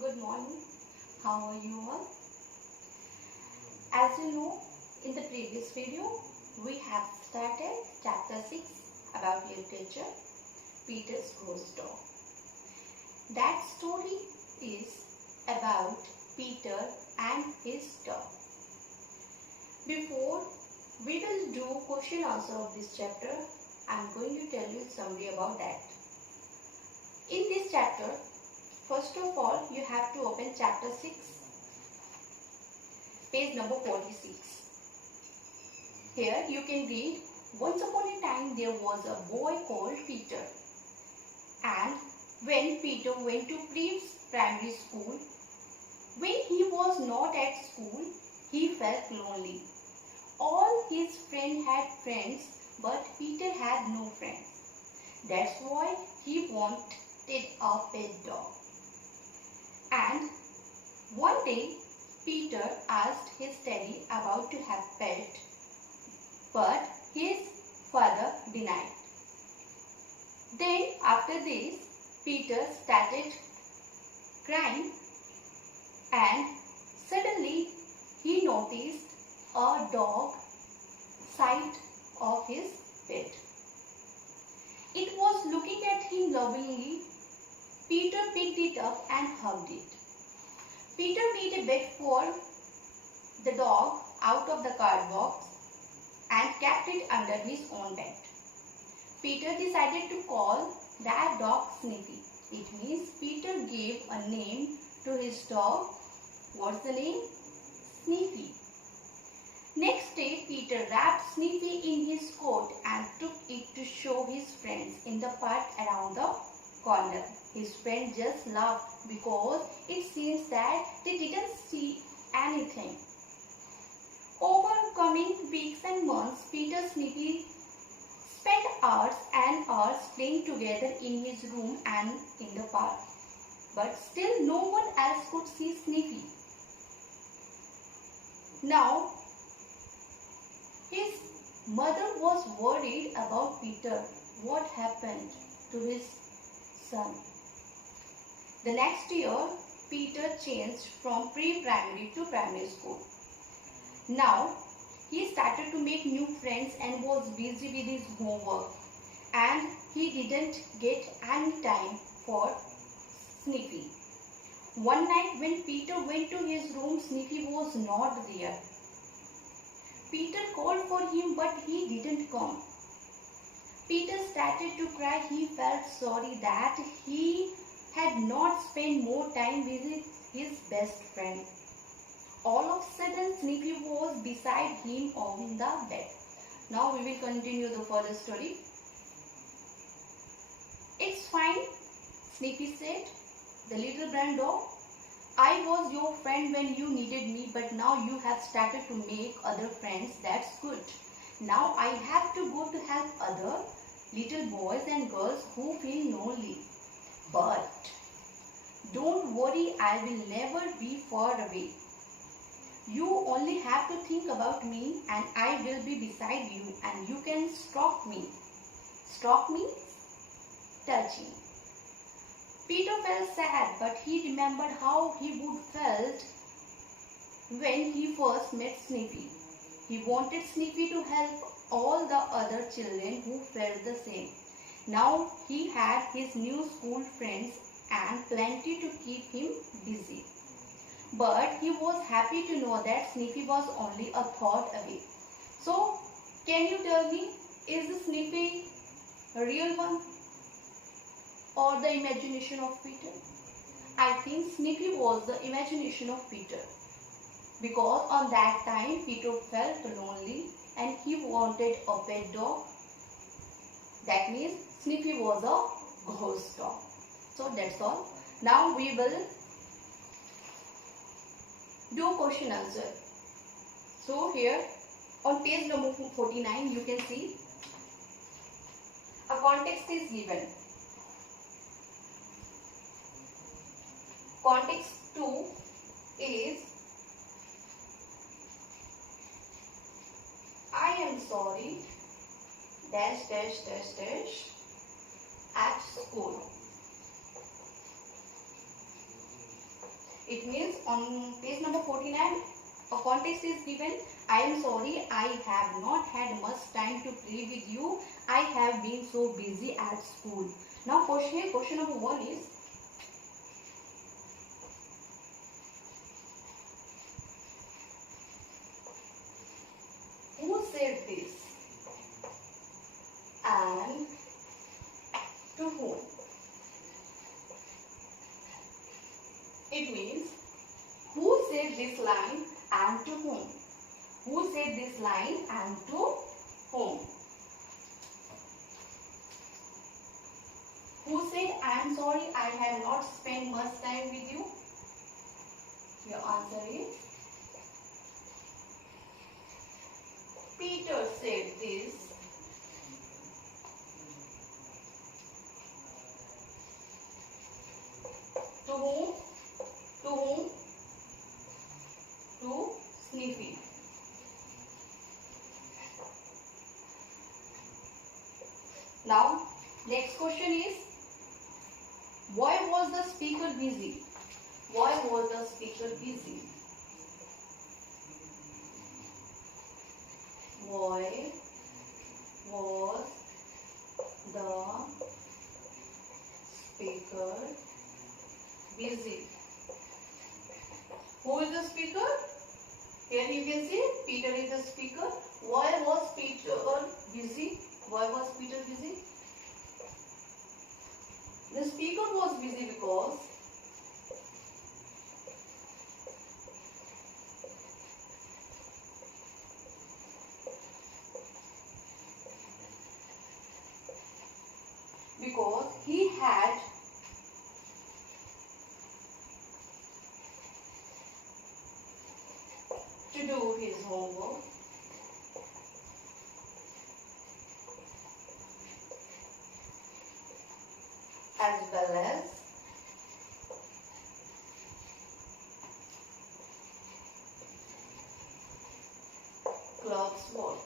Good morning. How are you all? As you know, in the previous video, we have started chapter 6 about literature, Peter's Ghost Dog. That story is about Peter and his dog. Before we will do question answer of this chapter, I am going to tell you summary about that. In this chapter, first of all, you have to open chapter 6, page number 46. Here you can read, once upon a time there was a boy called Peter. And when Peter went to pre-primary school, when he was not at school, he felt lonely. All his friends had friends, but Peter had no friends. That's why he wanted a pet dog. And one day, Peter asked his daddy about to have pet, but his father denied. Then after this, Peter started crying, and suddenly he noticed a dog side of his bed. It was looking at him lovingly. Peter picked it up and hugged it. Peter made a bed for the dog out of the card box and kept it under his own bed. Peter decided to call that dog Sniffy. It means Peter gave a name to his dog. What's the name? Sniffy. Next day, Peter wrapped Sniffy in his coat and took it to show his friends in the park around the corner. His friends just laughed because it seems that they didn't see anything. Over coming weeks and months, Peter Sniffy spent hours and hours playing together in his room and in the park. But still no one else could see Sniffy. Now, his mother was worried about Peter. What happened to his son? The next year, Peter changed from pre-primary to primary school. Now, he started to make new friends and was busy with his homework. And he didn't get any time for Sniffy. One night when Peter went to his room, Sniffy was not there. Peter called for him, but he didn't come. Peter started to cry. He felt sorry that he had not spent more time with his best friend. All of a sudden, Sniffy was beside him on the bed. Now we will continue the further story. It's fine, Sniffy said. The little brown dog. I was your friend when you needed me, but now you have started to make other friends. That's good. Now I have to go to help other little boys and girls who feel lonely. But don't worry, I will never be far away. You only have to think about me and I will be beside you and you can stroke me. Stroke me? Touch me. Peter felt sad, but he remembered how he would felt when he first met Sniffy. He wanted Sniffy to help all the other children who felt the same. Now he had his new school friends and plenty to keep him busy. But he was happy to know that Sniffy was only a thought away. So, can you tell me, is the Sniffy a real one or the imagination of Peter? I think Sniffy was the imagination of Peter. Because on that time, Peter felt lonely and he wanted a pet dog. That means Sniffy was a ghost dog. So that's all. Now we will do question answer. So here on page number 49 you can see a context is given. Context 2 is I am sorry dash dash dash dash at school. It means on page number 49, a context is given. I am sorry, I have not had much time to play with you. I have been so busy at school. Now question number 1 is, who said this and to whom? It means, who said this line and to whom? Who said this line and to whom? Who said, I am sorry, I have not spent much time with you? Your answer is Peter said this. To whom? To whom? To Sniffy. Now, next question is, why was the speaker busy? Why was the speaker busy? Why was the speaker busy? Who is the speaker? Here you can see Peter is the speaker. Why was Peter busy? Why was Peter busy? The speaker was busy because he had to do his homework as well as club's work.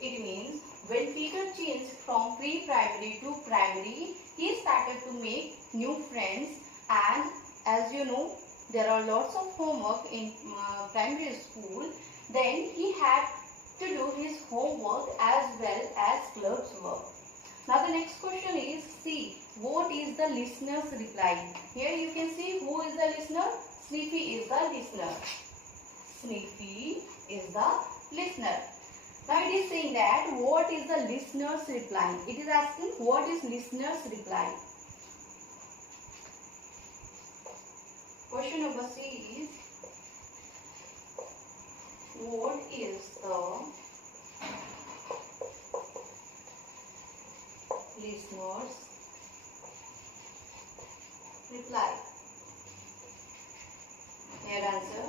It means when Peter changed from pre-primary to primary, he started to make new friends, and as you know, there are lots of homework in primary school. Then he had to do his homework as well as club's work. Now the next question is, see, what is the listener's reply? Here you can see who is the listener. Sniffy is the listener. Sniffy is the listener. Now it is saying that what is the listener's reply? It is asking what is listener's reply. Question number C is, what is the listener's reply? Here answer,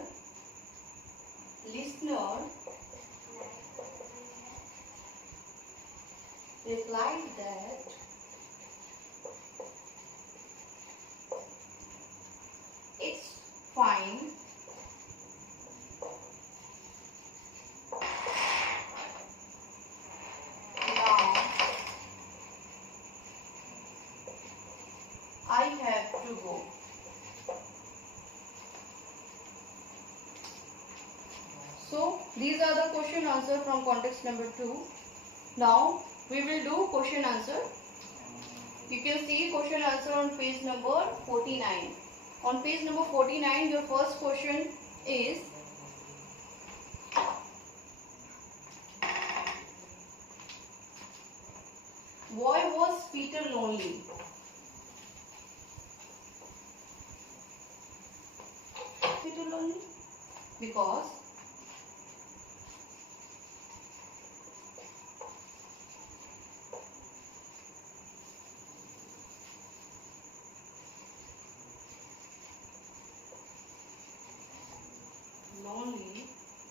listener replied that it's fine. Now I have to go. So these are the question answer from context number 2. Now we will do question answer. You can see question answer on page number 49. On page number 49, your first question is, why was Peter lonely? Peter lonely? Because lonely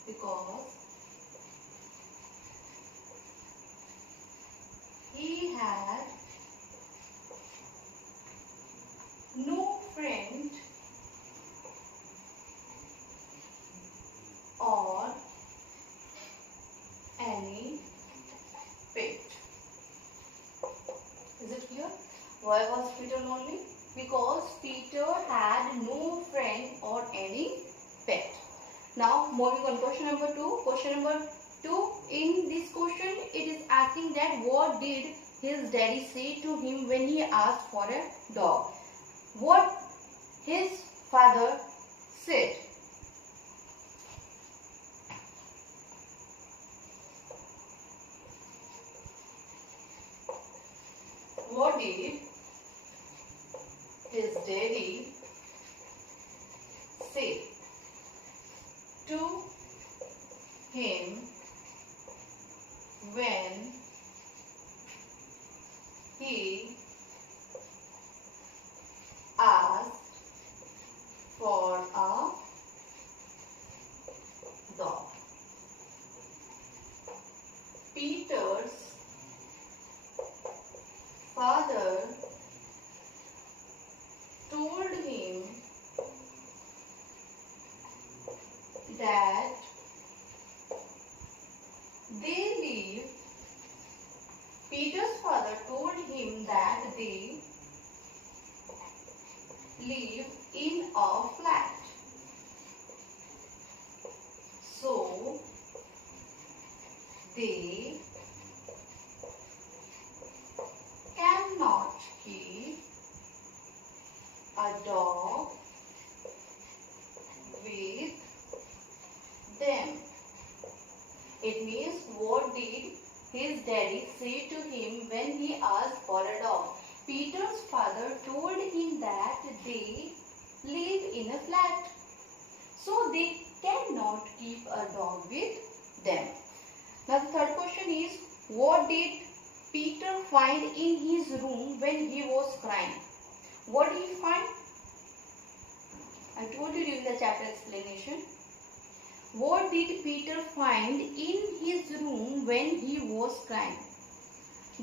because he had no friend or any pet. Is it clear? Why was Peter lonely? Because Peter had no any pet. Now moving on question number 2. Question number 2, in this question it is asking that what did his daddy say to him when he asked for a dog? What his father said? What did his daddy say to him when he asked for a dog? Peter's father told him that they live. Peter's father told him that they live in a flat. So they cannot keep a dog with them. It means, what did his daddy say to him when he asked for a dog? Peter's father told him that they live in a flat, so they cannot keep a dog with them. Now the third question is, what did Peter find in his room when he was crying? What did he find? I told you during the chapter explanation. What did Peter find in his room when he was crying?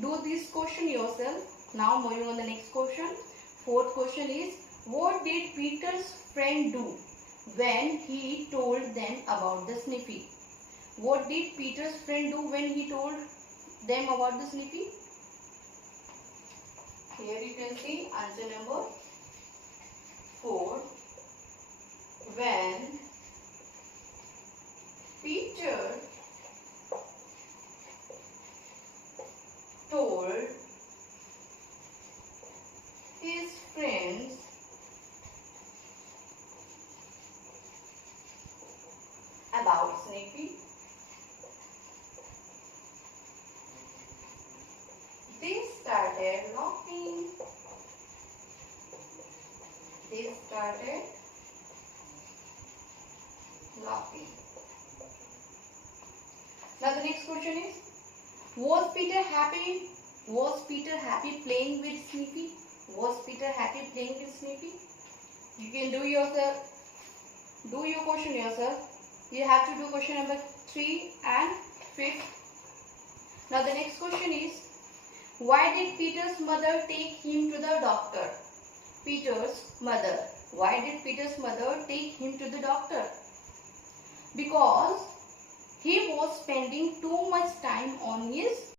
Do this question yourself. Now moving on the next question. Fourth question is, what did Peter's friend do when he told them about the Sniffy? What did Peter's friend do when he told them about the Sniffy? Here you can see answer number 4. When Peter told his friends about Sniffy, they started laughing. They started laughing. Now the next question is, was Peter happy? Was Peter happy playing with Sniffy? Was Peter happy playing with Sniffy? You can do your question yourself. We have to do question number 3 and 5th. Now the next question is, why did Peter's mother take him to the doctor? Peter's mother. Why did Peter's mother take him to the doctor? Because he was spending too much time on his